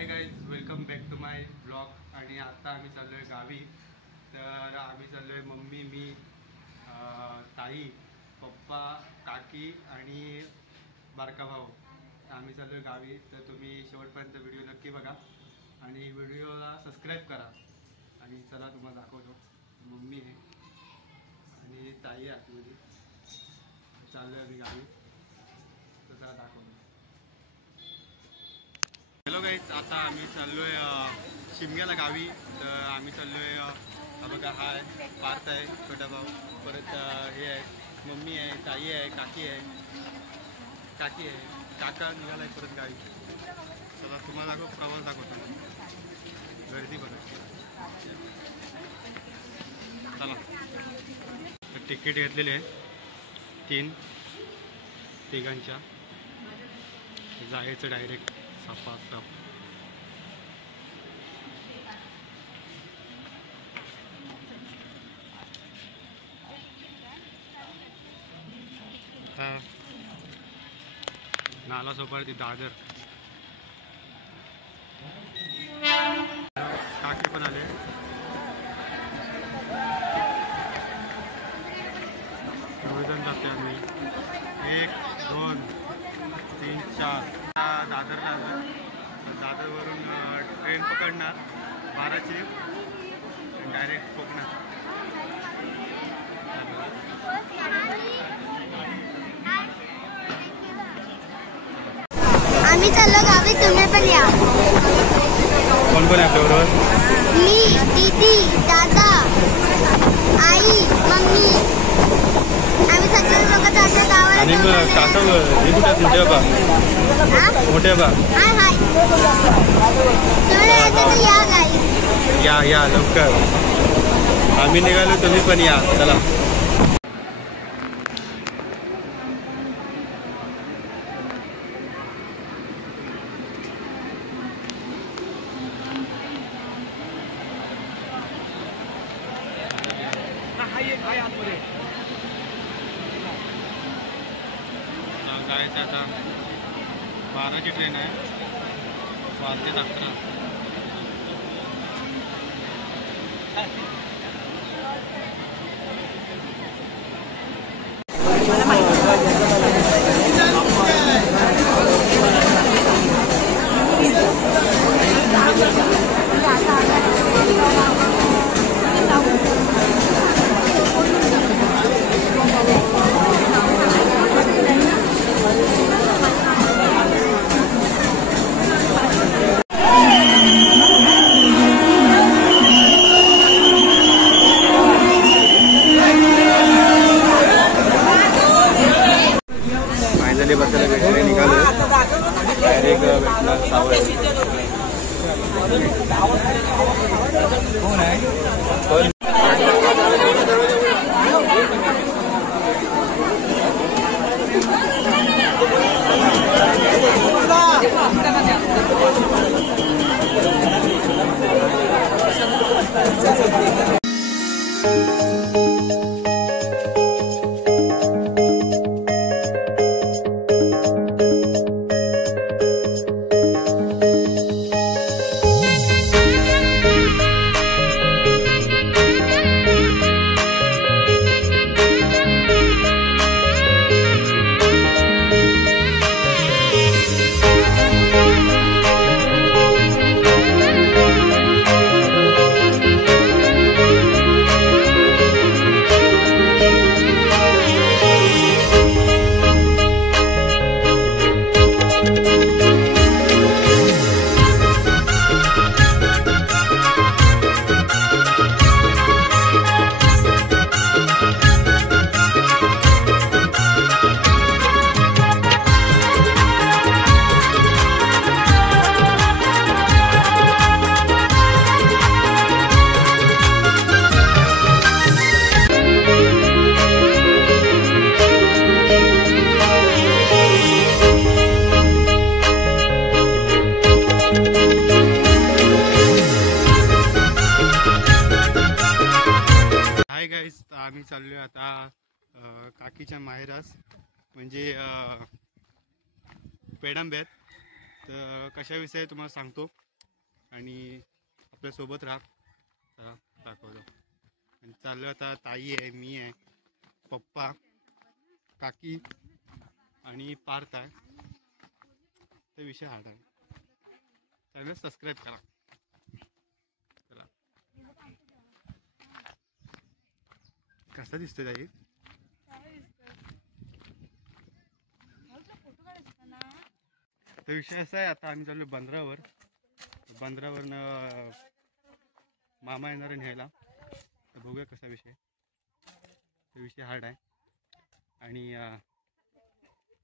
High guys, welcome back to my blog. आणि आता आम्ही चाललो आहे गावी. तर आम्ही चाललो आहे मम्मी, मी, ताई, पप्पा, काकी आणि बारका भाऊ. आम्ही चाललो आहे गावी. तर तुम्ही शेवटपर्यंत व्हिडिओ नक्की बघा आणि व्हिडिओला सबस्क्राईब करा. आणि चला तुम्हाला दाखवतो. मम्मी आहे आणि ताई आहे आतमध्ये. चाललो आहे आम्ही गावी. तर चला दाखवतो. हॅलो गाईज, आता आम्ही चाललो आहे शिमग्याला गावी. तर आम्ही चाललो आहे, बघा हा आहे पार्थ आहे छोटा भाऊ, परत हे आहे मम्मी आहे, ताई आहे, काकी आहे, काका निघाला आहे परत गावी. चला तुम्हाला प्रवास दाखवतो. गर्दी बघा. चला, तिकीट घेतलेले आहे तिघांच्या. जायचं डायरेक्ट सपासप. नाला सोपार ती दादर. काकी पण आले. निवेदन जाते आम्ही 1 2 3 4 दादरला आलो. दादरवरून ट्रेन पकडणार 12ची डायरेक्ट कोकणात. आम्ही चाललो गावी, तुम्ही पण या. कोण कोण आहे आपल्याबरोबर? मी, दीदी, दादा, आई, मम्मी. आम्ही सगळे लोक जातो गावाला. आणि मग काका मोठे बा मोठे बा. हाय हाय, तुम्हाला यायचं तर या गाई. या लवकर. आम्ही निघालो, तुम्ही पण या. चला. जायचं आता 12ची ट्रेन आहे. 12 ते 11. बसायला भेटले, निघालो डायरेक्ट भेटला सावळे. कोण आहे? आम्ही चाललो आता काकीच्या माहेरास, म्हणजे पेडांब्यात. तर कशाविषयी तुम्हाला सांगतो. आणि आपल्यासोबत राहा. चला दाखवतो. आणि चाललो आता. ताई आहे, मी आहे, पप्पा, काकी आणि पार्थ आहे. ते विषय हार्ड आहे. चॅनल सबस्क्राईब करा. चला. कसा दिसतोय ताई? तर विषय असा आहे, आता आम्ही चाललो बंदरावर. बंदरावरनं मामा येणार न्यायला. तर बघूया कसा विषय. तो विषय हार्ड आहे. आणि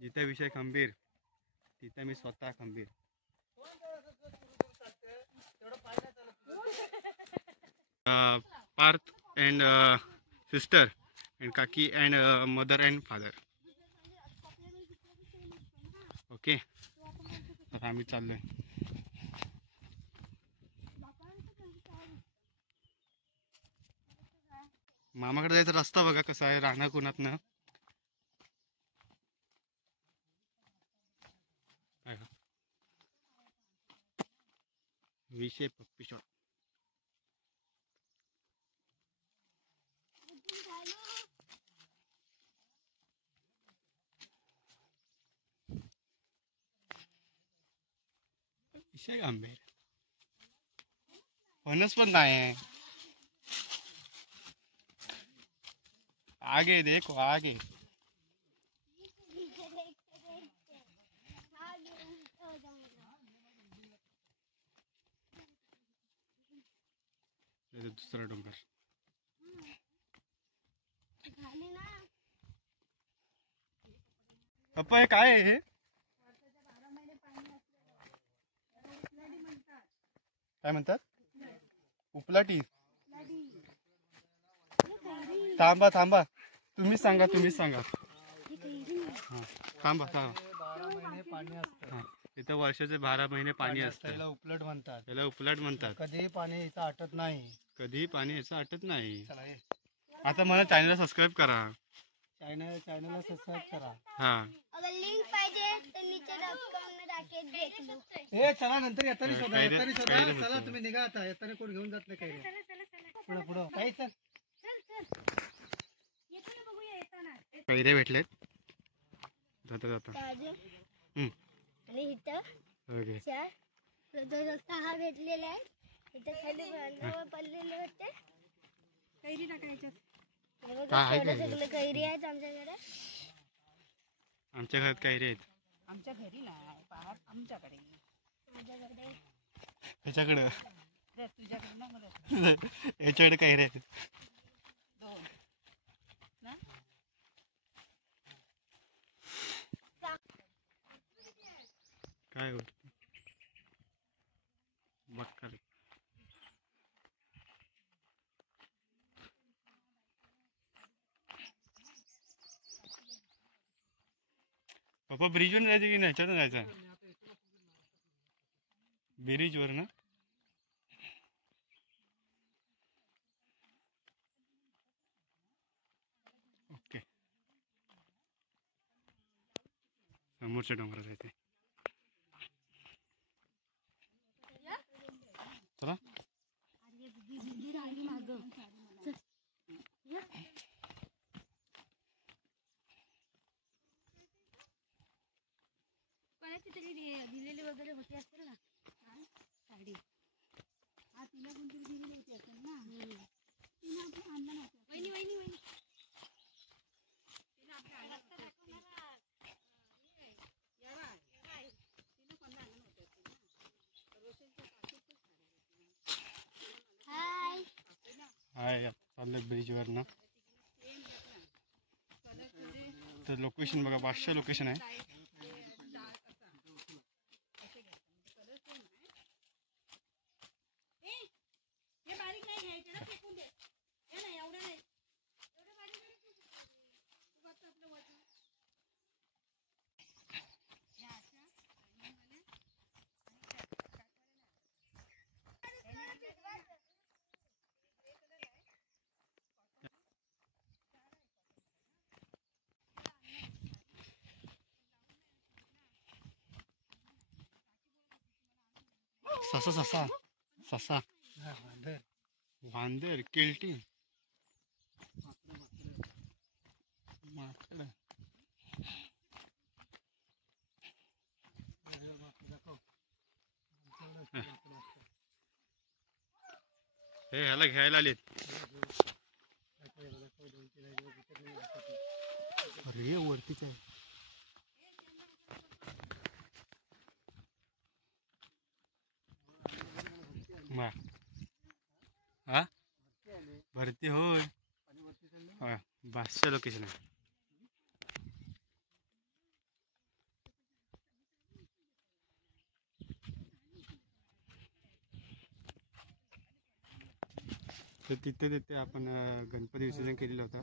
जिथे विषय खंबीर तिथे मी स्वतः खंबीर. पार्थ अँड सिस्टर अँड काकी and mother and father. Okay. आता आम्ही चाललोय. मामाकडे जायचा रस्ता बघा कसा आहे, राणा कुणातनं. विषय पप्पी शॉट. विषय गंभीर. फणस पण नाही. आगे देखो आगे. दुसरा डोंगर. पप्पा हे काय आहे हे? काय म्हणतात? उपलाटी. थांबा थांबा, तुम्हीच सांगा. हा थांबा. 12 महिने पाणी असतं. इथं वर्षाचे 12 महिने पाणी असतं. त्याला उपलट म्हणतात. त्याला उपलाट म्हणतात. कधीही पाणी इथं आटत नाही. कधीही पाणी याचं आटत नाही. चला ये. आता मला चॅनलला सबस्क्राईब करा. चॅनलला सबस्क्राईब करा. हा. अगर लिंक पाहिजे तर नीचे डॉटकॉम टाकेत देख लो. ए चला नंतर येताना शोधा. काय रे? चला तुम्ही निघा आता. येताना कोण घेऊन जात नाही काही रे. पुढं काही चल. कैरे भेटलेत. जाता. आणि इथं ओके. सहा भेटलेले आहे. इथं खाली बांधावर पडलेले होते. कैरी टाकायच्या. सगळे कैरी आहेत आमच्याकडे. आमच्या घरात कैरी आहेत. आमच्या घरी नाही, बाहेर आमच्याकडे. माझ्याकडे ह्याच्याकडं तुझ्याकडे ना मला याच्याकडे कैरी आहेत. 2 ना. काय होत बघ. पप्पा ब्रिजवर जायचं की नाही? ह्याच्यातून जायचं. ब्रिजवर ना. ओके. समोरच्या डोंगरात जायचे. चला. तरी दिलेली वगैरे होती असेल ना साडी. हा तिला कोणतरी दिलेली होती असेल ना. तिने आपलं आणलं नव्हतं. वहिनी हाय. चाललं ब्रिजवर ना. तर लोकेशन बघा, 500 लोकेशन आहे. ससा ससा, हा, वांदर. वांदर, केलटी, माकड. हे ह्याला घ्यायला आलेत. अरे वरतीच आहे. हा भरती होय. हा बासच्या लोकेशन आहे. तर तिथे आपण गणपती विसर्जन केलेलं होतं.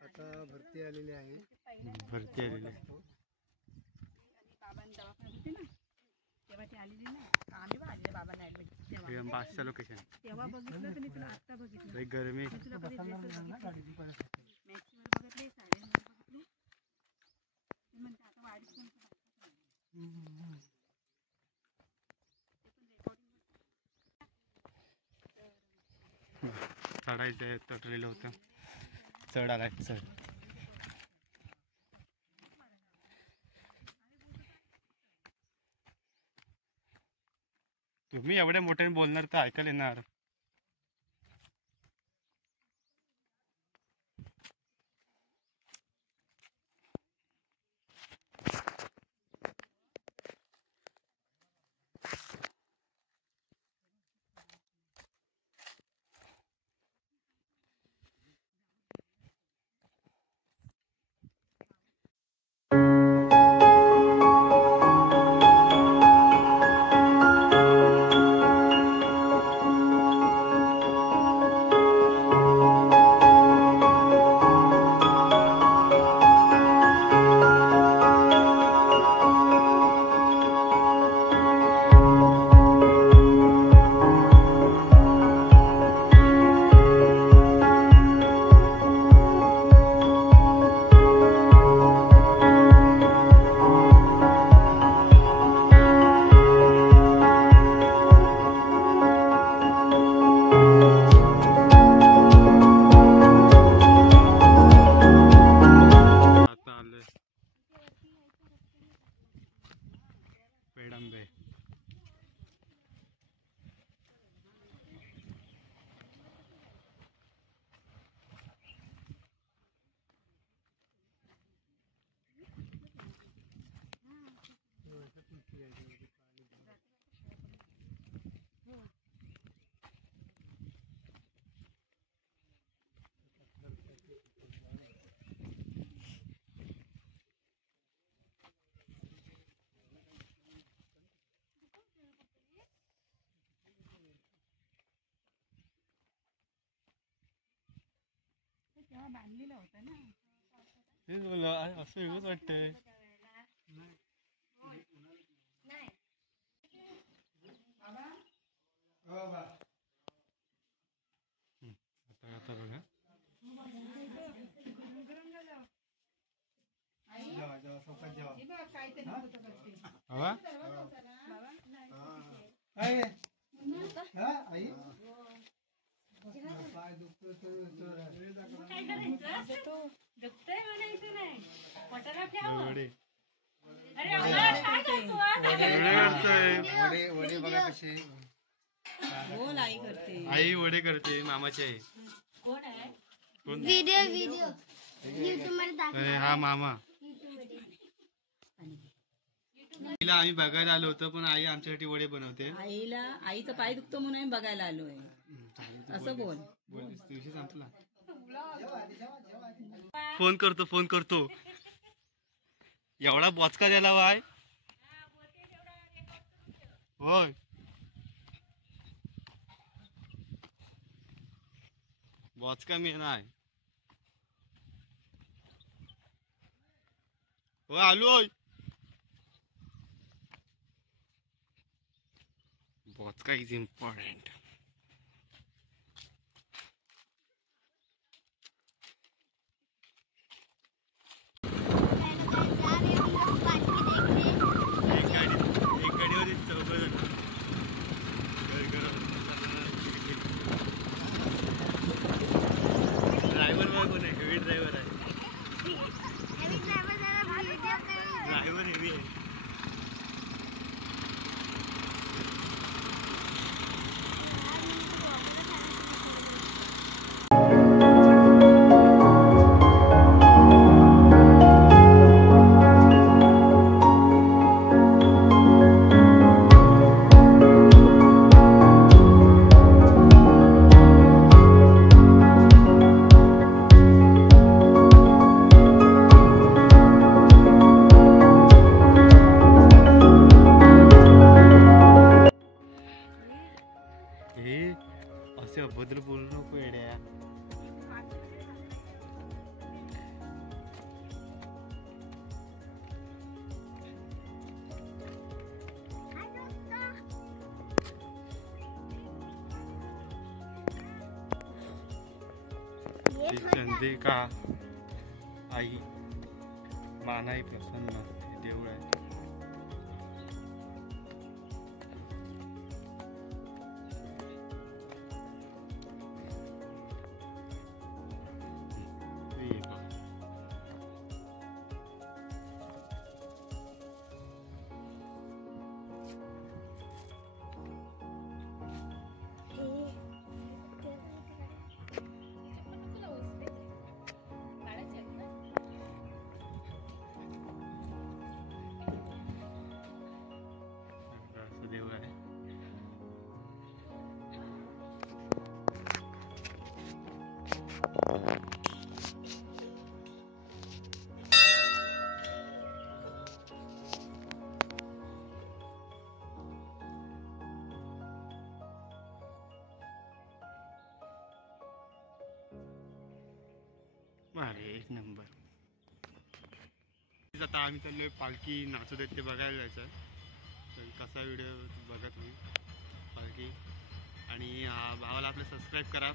आता भरती आलेली आहे. भरती आलेली आहे. बाबांनी दवाखान्यात होते ना तेव्हा ते आलेली ना. आम्ही आलेले बाबांना ऍडमिट तेव्हा बासच्या लोकेशन तेव्हा बघितलं की तुला आत्ता बघितलं. गरमी. तुला कधी ड्रेसेस बघितले मॅक्सीवर बघितले साडीवर बघितली. ते म्हणते आता वाढीच म्हणते. चढायचं तटलेलं होतं. चढ आलाय चढ. तुम्ही एवढ्या मोठ्याने बोलणार तर ऐकायला येणार. पेडंबे. तेव्हा बांधलेलं होतं ना. तेच बोललो असं वेगळंच वाटतंय. आता बघा हवा आई पाय दुखतो वडे बघा कसे. बोल आई करते. आई वडे करते. मामाचे आहे. कोण आहे? व्हिडिओ YouTube मध्ये दाखव. हा मामा. आईला आम्ही बघायला आलो होतो पण आई आमच्यासाठी वडे बनवते. आईला आईचा पाय दुखतो म्हणून आम्ही बघायला आलोय. असं बोल. दिवशी संपला. फोन करतो एवढा बोचका द्यायला वाय. होय बोचका मी नाही. हो आलोय. बोचका इज इम्पॉर्टंट. एक गाडी भारी आहे. हे असे अभद्र बोलू नको येड्या. ही चंद्रिका आई मानाई प्रसन्न हे देऊळ आहे. हे बघ. असं देऊळ आहे. अरे एक नंबर. आता आम्ही चाललोय पालखी नाचत आहेत ते बघायला जायचं. तर कसा व्हिडिओ बघा तुम्ही पालखी. आणि भावाला आपलं सबस्क्राईब करा.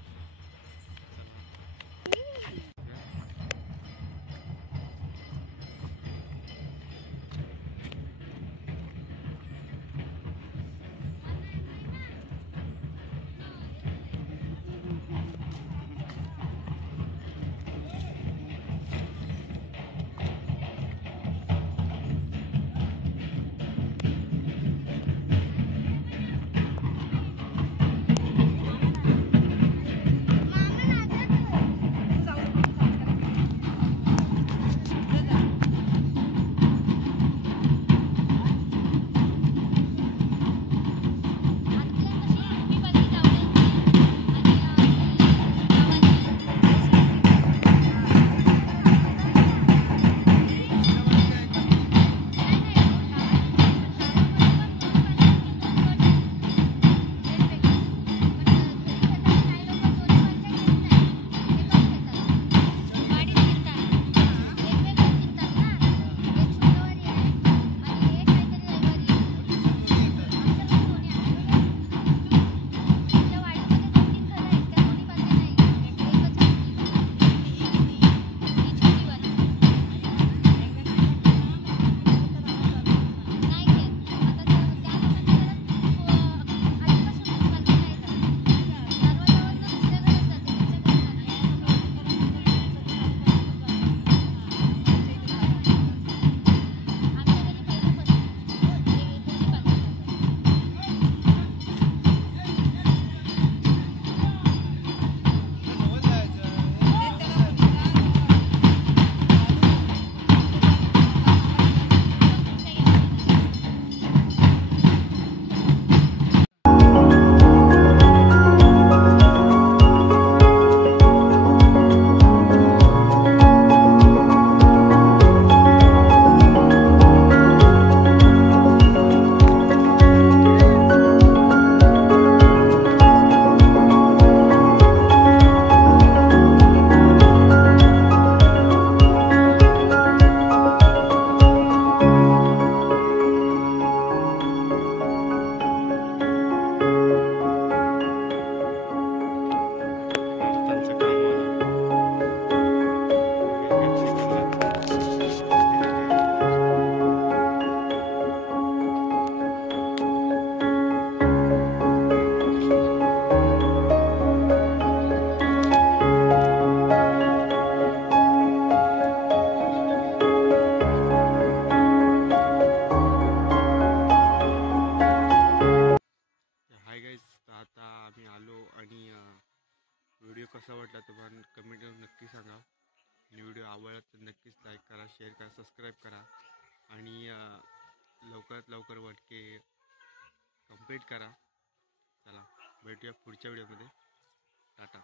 गाईज, तर आता आम्ही आलो आणि व्हिडिओ कसा वाटला तुम्हाला कमेंट करून नक्की सांगा. आणि व्हिडिओ आवडला तर नक्कीच लाईक करा, शेअर करा, सबस्क्राईब करा आणि लवकरात लवकर 1K कंप्लीट करा. चला भेटूया पुढच्या व्हिडिओमध्ये. टाटा.